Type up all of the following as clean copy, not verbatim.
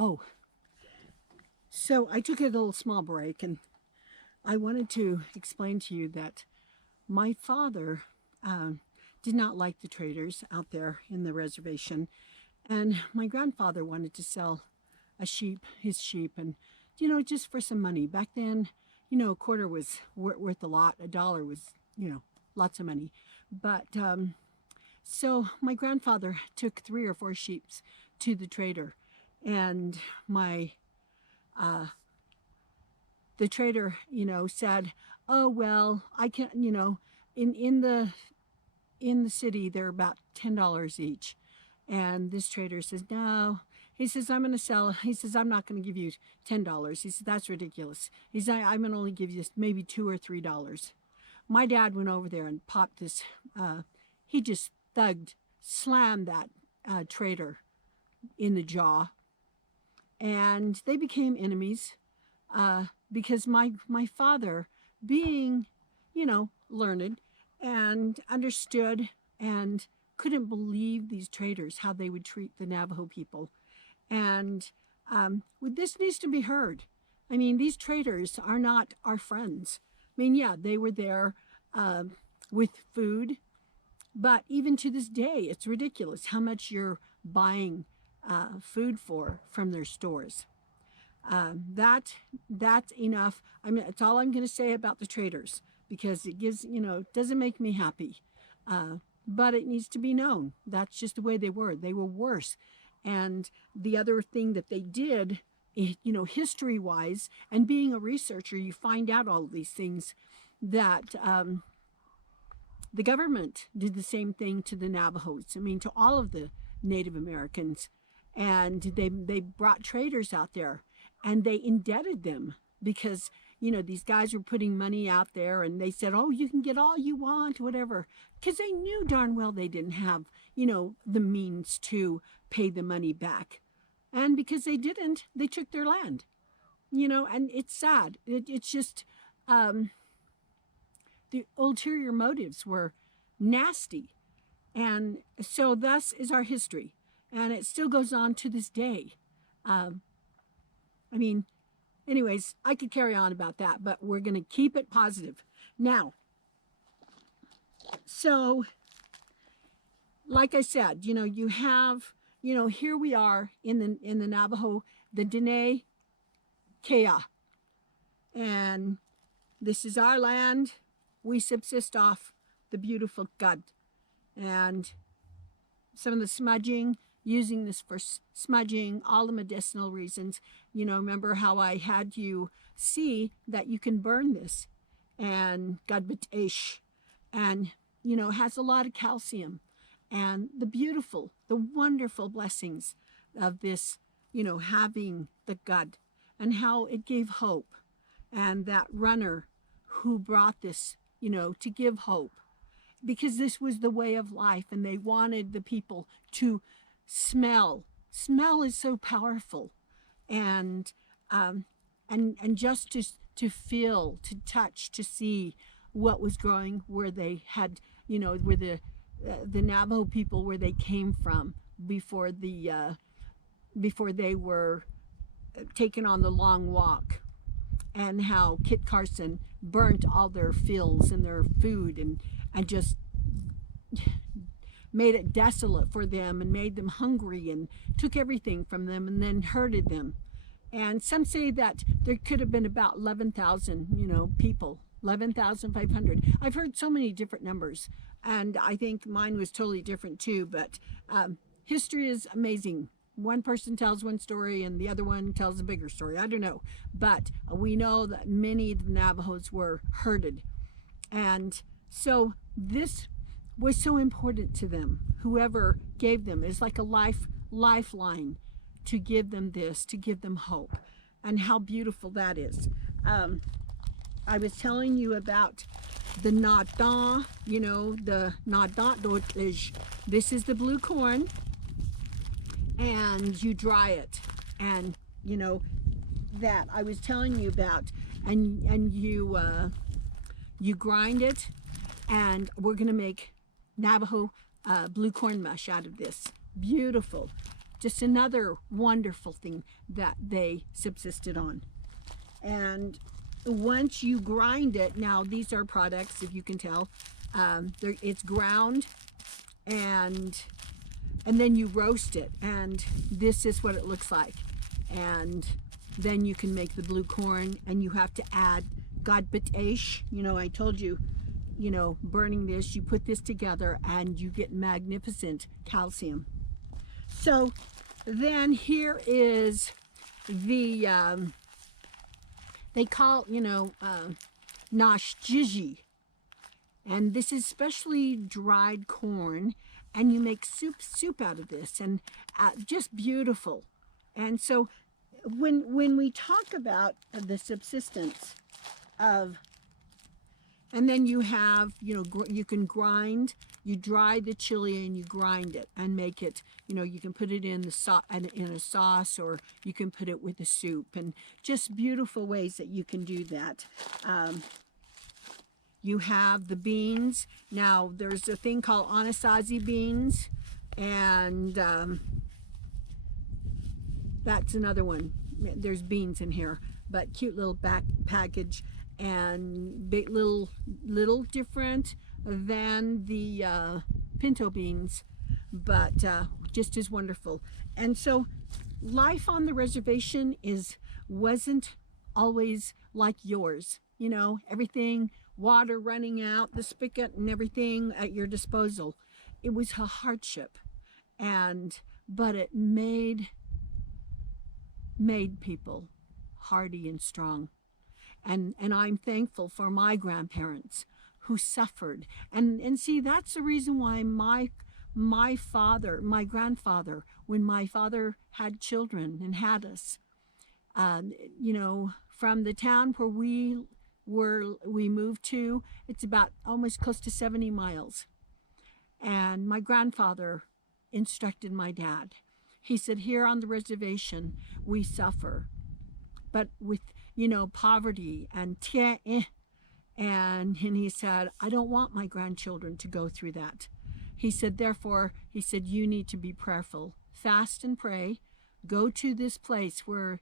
Oh, so I took a little small break and I wanted to explain to you that my father did not like the traders out there in the reservation. And my grandfather wanted to sell his sheep, and, just for some money. Back then, a quarter was worth a lot. A dollar was, lots of money. But so my grandfather took 3 or 4 sheep to the trader, and my the trader, said, "Oh well, I can't, in the city they're about $10 each." And this trader says, "No." He says, "I'm going to sell." He says, "I'm not going to give you $10." He says, "That's ridiculous." He says, "I'm going to only give you maybe $2 or $3." My dad went over there and popped this. He just slammed that trader in the jaw, and they became enemies because my father, being, learned and understood and couldn't believe these traders, how they would treat the Navajo people. And this needs to be heard. I mean, these traders are not our friends. I mean, yeah, they were there with food, but even to this day, it's ridiculous how much you're buying food from their stores. That's enough. I mean, that's all I'm going to say about the traders, because it doesn't make me happy. But it needs to be known. That's just the way they were. They were worse. And the other thing that they did, history-wise, and being a researcher, you find out all of these things, that the government did the same thing to the Navajos. I mean, to all of the Native Americans. And they brought traders out there, and they indebted them because, these guys were putting money out there, and they said, "Oh, you can get all you want," whatever, because they knew darn well they didn't have, the means to pay the money back. And because they didn't, they took their land, and it's sad. It's just the ulterior motives were nasty. And so thus is our history. And it still goes on to this day. I mean, anyways, I could carry on about that, but we're going to keep it positive. Now, so like I said, you have, here we are in the Navajo, the Dene Kea. And this is our land. We subsist off the beautiful God. And some of the smudging, using this for smudging, all the medicinal reasons. Remember how I had you see that you can burn this, and gadbitesh, and has a lot of calcium, and the wonderful blessings of this, having the God, and how it gave hope, and that runner who brought this, to give hope, because this was the way of life, and they wanted the people to smell. Smell is so powerful, and just to feel, to touch, to see what was growing where they had, where the Navajo people, where they came from before they were taken on the long walk, and how Kit Carson burnt all their fields and their food, and just made it desolate for them, and made them hungry, and took everything from them, and then herded them. And some say that there could have been about 11,000, people, 11,500. I've heard so many different numbers, and I think mine was totally different too. But history is amazing. One person tells one story, and the other one tells a bigger story. I don't know. But we know that many of the Navajos were herded. And so this was so important to them. Whoever gave them is like a lifeline to give them this, to give them hope. And how beautiful that is. I was telling you about the nadan, the nadan. This is the blue corn, and you dry it, and that I was telling you about, and you grind it, and we're gonna make Navajo blue corn mush out of this. Beautiful. just another wonderful thing that they subsisted on. And once you grind it, now these are products, if you can tell, it's ground, and then you roast it, and this is what it looks like. And then you can make the blue corn, and you have to add gadbitesh. I told you, burning this, you put this together and you get magnificent calcium. So then here is the, they call, nashjiji. And this is specially dried corn, and you make soup out of this, and just beautiful. And so when we talk about the subsistence of, and then you have, you can grind, you dry the chili and you grind it and make it, you can put it in in a sauce, or you can put it with a soup, and just beautiful ways that you can do that. You have the beans. Now there's a thing called anasazi beans, and that's another one. There's beans in here, but cute little back package, and big little different than the pinto beans, but just as wonderful. And so life on the reservation wasn't always like yours. Everything, water running out the spigot and everything at your disposal. It was a hardship, but it made people hardy and strong. And I'm thankful for my grandparents who suffered. And see, that's the reason why my grandfather, when my father had children and had us, from the town where we moved to, it's about almost close to 70 miles. And my grandfather instructed my dad. He said, here on the reservation, we suffer, but with, poverty and and he said, I don't want my grandchildren to go through that. He said, therefore, you need to be prayerful, fast and pray, go to this place where,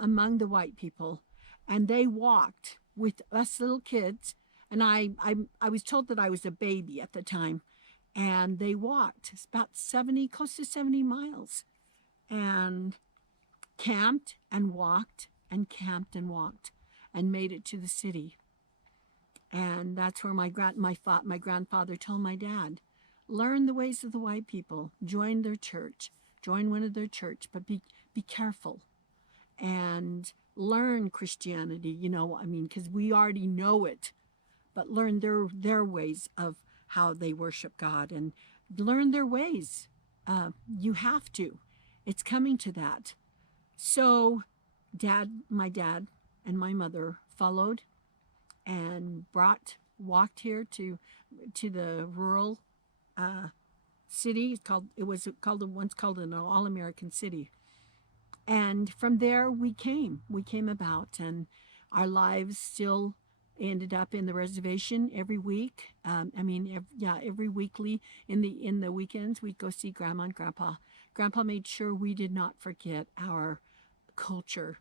among the white people. And they walked with us little kids. And I was told that I was a baby at the time. And they walked about close to 70 miles, and camped and walked and camped and walked and made it to the city. And that's where my grandfather told my dad, learn the ways of the white people, join their church, join one of their church, but be careful and learn Christianity, because we already know it, but learn their ways of how they worship God, and learn their ways. You have to. It's coming to that. So my dad and my mother followed and walked here to the rural city. It was once called an all-American city. And from there we came about, and our lives still ended up in the reservation every week. Every weekly in the weekends we'd go see Grandma and Grandpa. Grandpa made sure we did not forget our culture.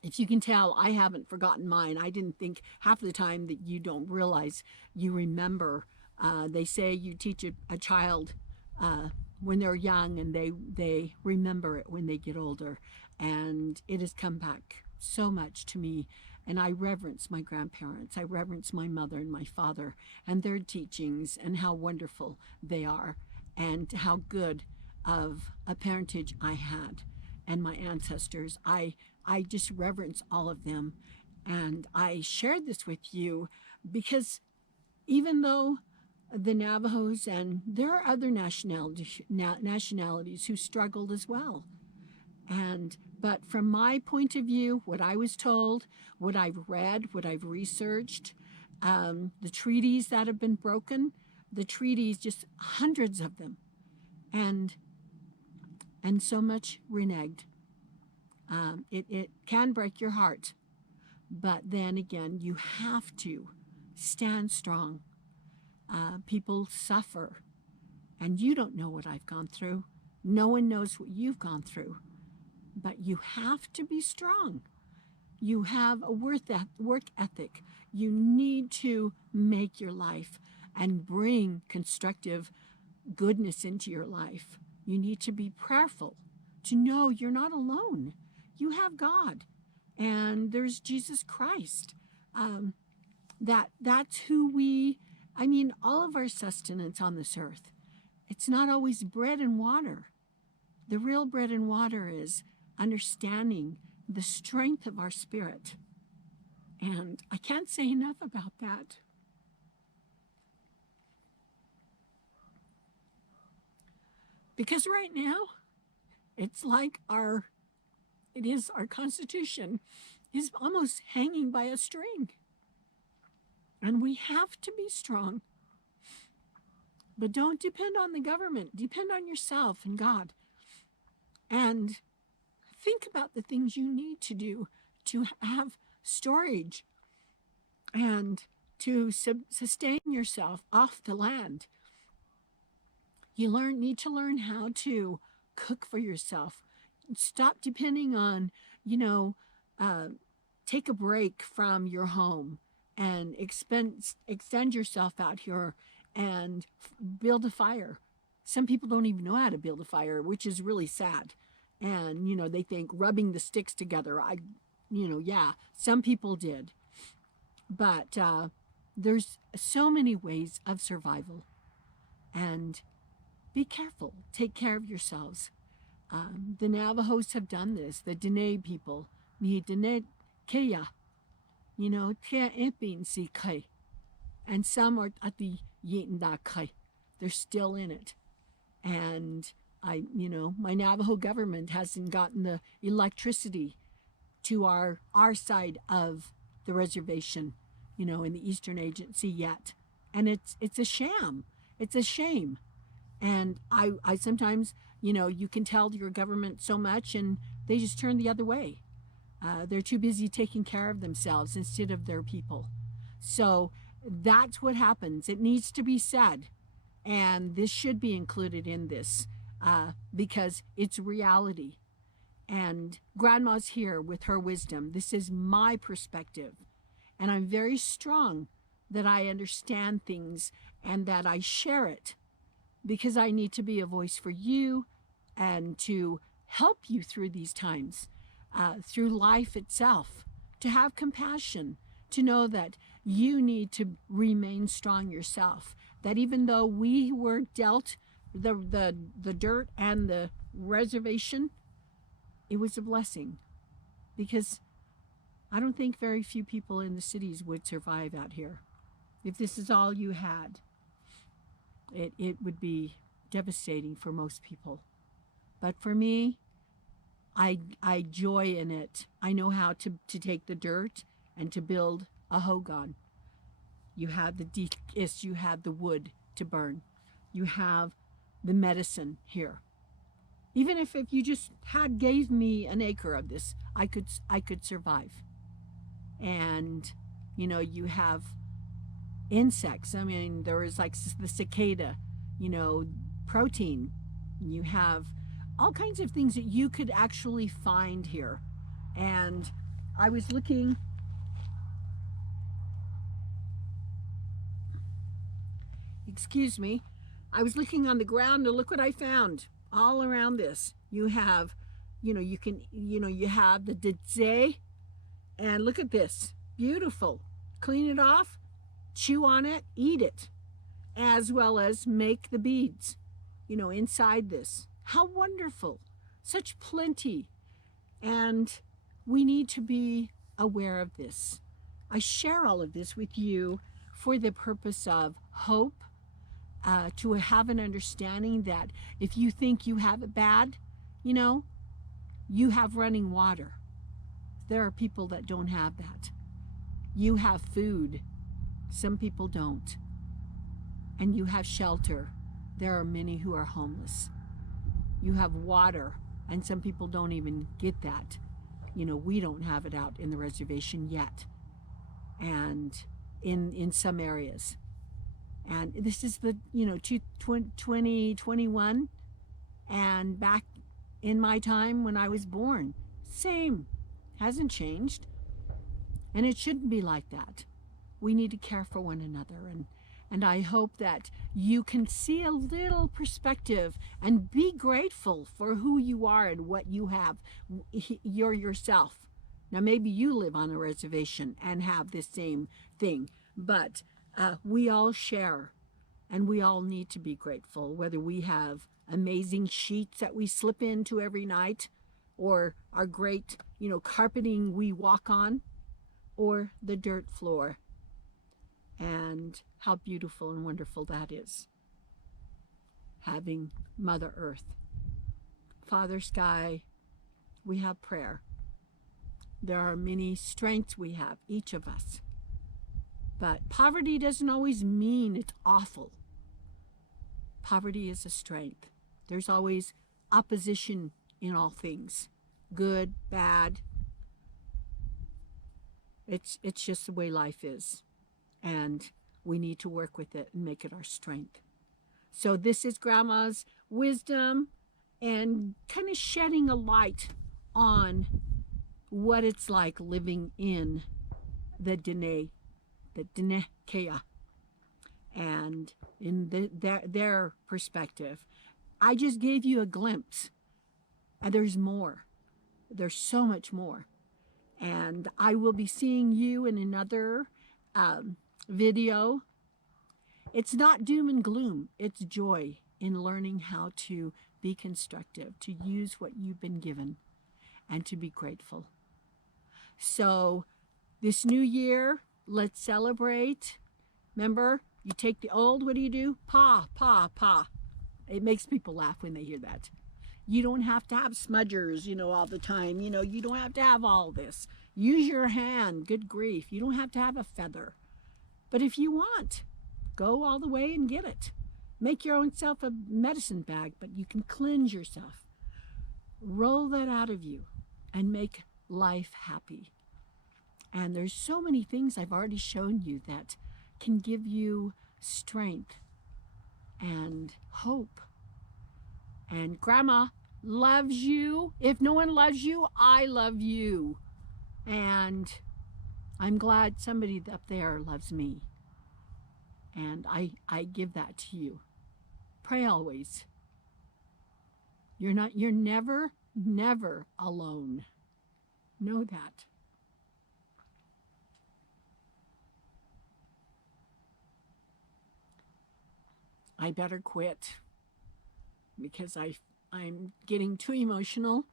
If you can tell, I haven't forgotten mine. I didn't think half the time that you don't realize you remember. They say you teach a child when they're young, and they remember it when they get older. And it has come back so much to me. And I reverence my grandparents. I reverence my mother and my father and their teachings, and how wonderful they are, and how good of a parentage I had, and my ancestors. I just reverence all of them. And I shared this with you because even though the Navajos, and there are other nationalities who struggled as well. But from my point of view, what I was told, what I've read, what I've researched, the treaties that have been broken, the treaties, just hundreds of them, and so much reneged. It can break your heart, but then again, you have to stand strong. People suffer, and you don't know what I've gone through. No one knows what you've gone through, but you have to be strong. You have a work ethic. You need to make your life and bring constructive goodness into your life. You need to be prayerful to know you're not alone. You have God, and there's Jesus Christ. That's who we. I mean, all of our sustenance on this earth. It's not always bread and water. The real bread and water is understanding the strength of our spirit. And I can't say enough about that. Because right now, it's like our Constitution is almost hanging by a string. And we have to be strong. But don't depend on the government. Depend on yourself and God. And think about the things you need to do to have storage and to sustain yourself off the land. You need to learn how to cook for yourself. Stop depending on, take a break from your home and extend yourself out here and build a fire. Some people don't even know how to build a fire, which is really sad. And, they think rubbing the sticks together. Some people did. But there's so many ways of survival. And be careful. Take care of yourselves. The Navajos have done this. The Dene people. Ni Dene Keya. Tia Impin Si Kai. And some are at the Yinda Kai. They're still in it. And my Navajo government hasn't gotten the electricity to our side of the reservation, in the Eastern Agency yet. And it's a sham. It's a shame. And I sometimes, you can tell your government so much and they just turn the other way. They're too busy taking care of themselves instead of their people. So that's what happens. It needs to be said. And this should be included in this because it's reality. And Grandma's here with her wisdom. This is my perspective. And I'm very strong that I understand things and that I share it because I need to be a voice for you and to help you through these times, through life itself, to have compassion, to know that you need to remain strong yourself. That even though we were dealt the dirt and the reservation, it was a blessing because I don't think very few people in the cities would survive out here. If this is all you had, it would be devastating for most people. But for me, I joy in it. I know how to take the dirt and to build a hogan. You have the dikis, you have the wood to burn. You have the medicine here. Even if you just gave me an acre of this, I could survive. And you have insects. I mean, there is like the cicada, protein. You have all kinds of things that you could actually find here. And I was looking, excuse me, I was looking on the ground and look what I found all around this. You have, you have the ditze, and look at this, beautiful. Clean it off, chew on it, eat it, as well as make the beads, inside this. How wonderful, such plenty. And we need to be aware of this. I share all of this with you for the purpose of hope, to have an understanding that if you think you have it bad, you have running water. There are people that don't have that. You have food. Some people don't. And you have shelter. There are many who are homeless. You have water, and some people don't even get that. We don't have it out in the reservation yet, and in some areas. And this is the 2021, And back in my time when I was born, same. Hasn't changed. And it shouldn't be like that. We need to care for one another. And I hope that you can see a little perspective and be grateful for who you are and what you have. You're yourself. Now, maybe you live on a reservation and have this same thing, but we all share and we all need to be grateful, whether we have amazing sheets that we slip into every night or our great, carpeting we walk on or the dirt floor. And how beautiful and wonderful that is. Having Mother Earth. Father Sky, we have prayer. There are many strengths we have, each of us. But poverty doesn't always mean it's awful. Poverty is a strength. There's always opposition in all things. Good, bad. It's just the way life is. And we need to work with it and make it our strength. So this is Grandma's wisdom and kind of shedding a light on what it's like living in the Dene Kea, and in their perspective. I just gave you a glimpse, and there's more. There's so much more. And I will be seeing you in another video. It's not doom and gloom. It's joy in learning how to be constructive, to use what you've been given, and to be grateful. So this new year, let's celebrate. Remember, you take the old, what do? Pa, pa, pa. It makes people laugh when they hear that. You don't have to have smudgers, all the time. You don't have to have all this. Use your hand, good grief. You don't have to have a feather. But if you want, go all the way and get it. Make your own self a medicine bag, but you can cleanse yourself. Roll that out of you and make life happy. And there's so many things I've already shown you that can give you strength and hope. And Grandma loves you. If no one loves you, I love you. And I'm glad somebody up there loves me. And I give that to you. Pray always. You're never, never alone. Know that. I better quit because I'm getting too emotional.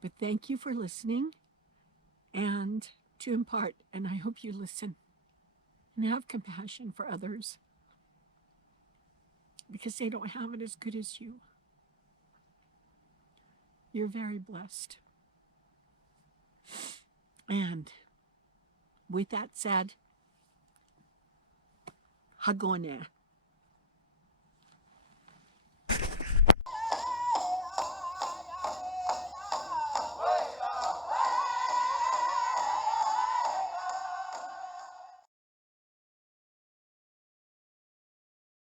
But thank you for listening and to impart. And I hope you listen and have compassion for others because they don't have it as good as you. You're very blessed. And with that said, hagone.